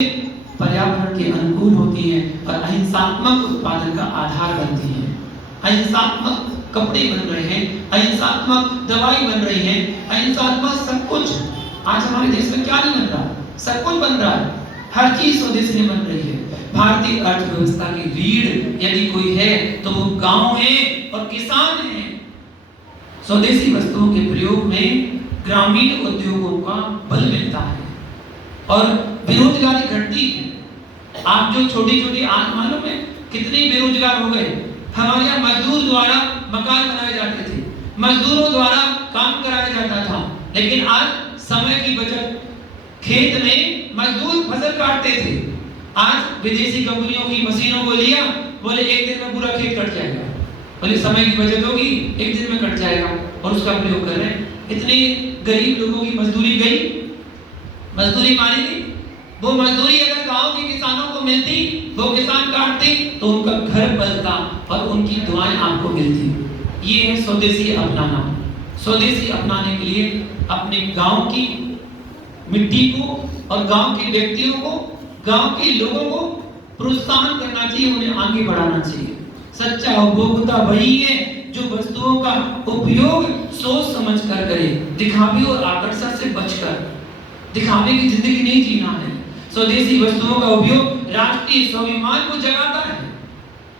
पर्यावरण के अनुकूल होती हैं और अहिंसात्मक उत्पादन का आधार बनती हैं। अहिंसात्मक कपड़े बन रहे हैं, अहिंसात्मक दवाई बन रही है, अहिंसात्मक सब कुछ। आज हमारे देश में क्या नहीं बन रहा, सब कुछ बन रहा है, हर चीज स्वदेशी में बन रही है। भारतीय अर्थव्यवस्था की रीढ़ यदि कोई है तो वो गांव है और किसान है। स्वदेशी वस्तुओं के प्रयोग में ग्रामीण उद्योगों का बल मिलता है और बेरोजगारी घटती है। आप जो छोटी छोटी आज मालूम है कितने बेरोजगार हो गए। हमारे यहाँ मजदूर द्वारा मकान बनाए जाते थे, मजदूरों द्वारा काम कराया जाता था, लेकिन आज समय की बचत, खेत में मजदूर फसल काटते थे। आज विदेशी कंपनियों की मशीनों को लिया, बोले एक दिन में पूरा खेत कट जाएगा, बोले समय की बचत होगी, एक दिन में कट जाएगा, और उसका प्रयोग कर रहे हैं। इतने गरीब लोगों की मजदूरी गई, मजदूरी मारी गई। वो मजदूरी अगर गांव के किसानों को मिलती, वो किसान काटते, तो उनका घर पलता और उनकी दुआएं आपको मिलती। ये है स्वदेशी अपनाना। स्वदेशी अपनाने के लिए अपने गांव की मिट्टी को और गांव के व्यक्तियों को, गांव के लोगों को प्रोत्साहन करना चाहिए, उन्हें आगे बढ़ाना चाहिए। सच्चा उपभोक्ता वही है जो वस्तुओं का उपयोग सोच समझ कर करे, दिखावे और आकर्षण से बचकर। दिखावे की जिंदगी नहीं जीना है। स्वदेशी वस्तुओं का उपयोग राष्ट्रीय स्वाभिमान को जगाता है।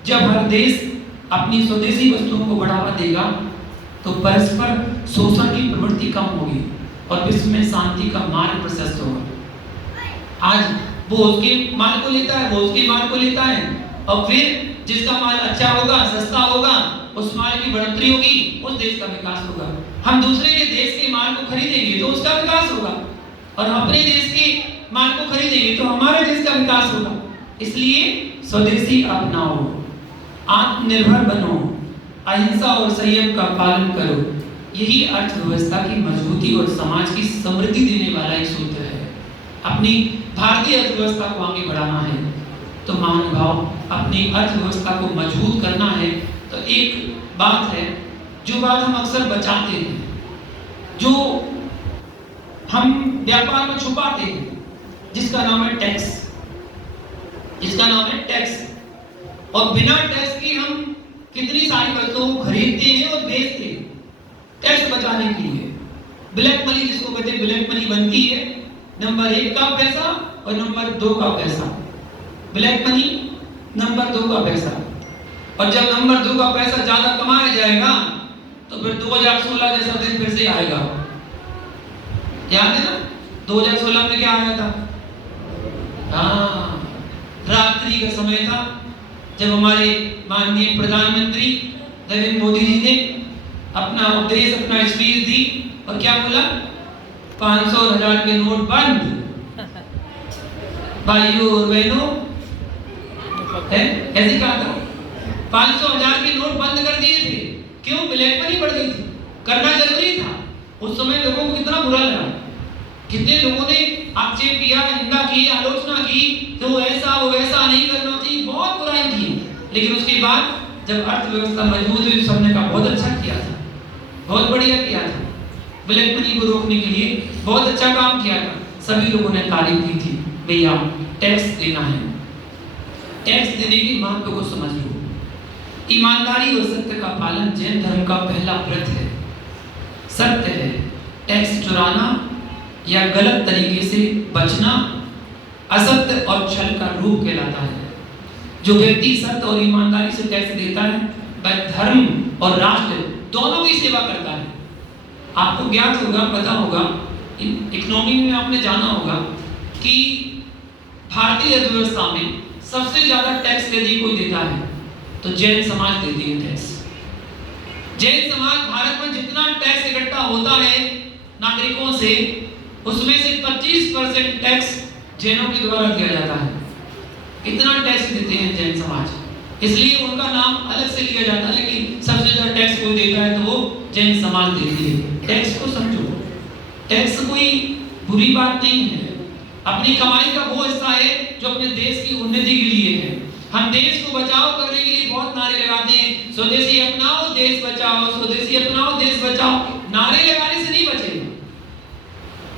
जब हर देश अपनी स्वदेशी वस्तुओं को बढ़ावा देगा तो परस्पर शोषण की प्रवृत्ति कम होगी और विश्व में शांति का मार्ग प्रशस्त होगा। आज वो उसके माल को लेता है, वो उसके माल को लेता है, और फिर जिसका माल अच्छा होगा, सस्ता होगा, उस माल की बढ़ोतरी होगी, उस देश का विकास होगा। हम दूसरे के देश के माल को खरीदेंगे तो उसका विकास होगा, और अपने देश के माल को खरीदेंगे तो हमारे देश का विकास होगा। इसलिए स्वदेशी अपनाओ, आत्मनिर्भर बनो, अहिंसा और संयम का पालन करो। यही अर्थव्यवस्था की मजबूती और समाज की समृद्धि देने वाला एक सूत्र है। अपनी भारतीय अर्थव्यवस्था को आगे बढ़ाना है तो महानुभाव, अपनी अर्थव्यवस्था को मजबूत करना है तो एक बात है जो बात हम अक्सर बचाते हैं, जो हम व्यापार में छुपाते हैं, जिसका नाम है टैक्स। जिसका नाम है टैक्स। और बिना टैक्स के हम कितनी सारी वस्तुओं को खरीदते हैं और बेचते हैं टैक्स बचाने के लिए। ब्लैक मनी जिसको कहते हैं, ब्लैक मनी बनती है नंबर 1 का पैसा और नंबर 2 का पैसा। ब्लैक मनी नंबर 2 का पैसा। और जब नंबर 2 का पैसा ज्यादा कमाया जाएगा तो फिर 2016 जैसा दिन फिर से आएगा। याद है ना 2016 में क्या आया था? हाँ, रात्रि का समय था जब हमारे माननीय प्रधानमंत्री नरेंद्र मोदी जी ने अपना उपदेश, अपना स्पीच दी और क्या बोला? 500 और 1000 के नोट बंद। भाइयों और बहनों, ऐसे कहा था, 500 1000 के नोट बंद कर दिए थे। क्यों? ब्लैक मनी बढ़ गई थी, करना जरूरी था। उस समय लोगों को कितना बुरा लगा, कितने लोगों ने आक्षेप किया, निंदा की, आलोचना की, तो ऐसा वो ऐसा नहीं करना चाहिए, बहुत बुराई की। लेकिन उसके बाद जब अर्थव्यवस्था मजबूत हुई, सबने कहा बहुत अच्छा किया था, बहुत बढ़िया किया था, ब्लैक मनी को रोकने के लिए बहुत अच्छा काम किया था। सभी लोगों ने तारीफ की थी। भैया टैक्स देना है, टैक्स देने के महत्व को समझ लो। ईमानदारी और सत्य का पालन जैन धर्म का पहला व्रत है। सत्य है, टैक्स चुराना या गलत तरीके से बचना असत्य और छल का रूप कहलाता है। जो व्यक्ति सत्य और ईमानदारी से टैक्स देता है वह धर्म और राष्ट्र दोनों की सेवा करता है। आपको ज्ञात होगा, पता होगा, इकोनॉमी में आपने जाना होगा कि भारतीय अर्थव्यवस्था में सबसे ज्यादा टैक्स यदि कोई देता है तो जैन समाज देती है टैक्स। जैन समाज भारत में जितना टैक्स इकट्ठा होता है नागरिकों से, उसमें से 25% टैक्स जैनों के द्वारा दिया जाता है। इतना टैक्स देते हैं जैन समाज, इसलिए उनका नाम अलग से लिया जाता है। लेकिन सबसे ज्यादा टैक्स कोई देता है तो वो जैन समाज देती है। टैक्स को समझो, टैक्स कोई बुरी बात नहीं है। अपनी कमाई का वो हिस्सा है जो अपने देश की उन्नति के लिए है। हम देश को बचाव करने के लिए बहुत नारे लगाते हैं, स्वदेशी अपनाओ देश बचाओ, स्वदेशी अपनाओ देश बचाओ। नारे लगाने से नहीं बचेगा,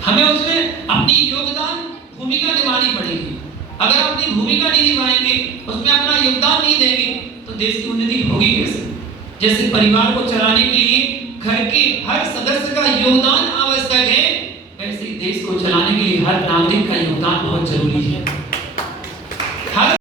हमें उसमें अपनी योगदान भूमिका निभानी पड़ेगी। अगर आप अपनी भूमिका नहीं निभाएंगे, उसमें अपना योगदान नहीं देंगे, तो देश की उन्नति होगी कैसे? जैसे परिवार को चलाने के लिए घर के हर सदस्य का योगदान आवश्यक है, वैसे ही देश को चलाने के लिए हर नागरिक का योगदान बहुत जरूरी है।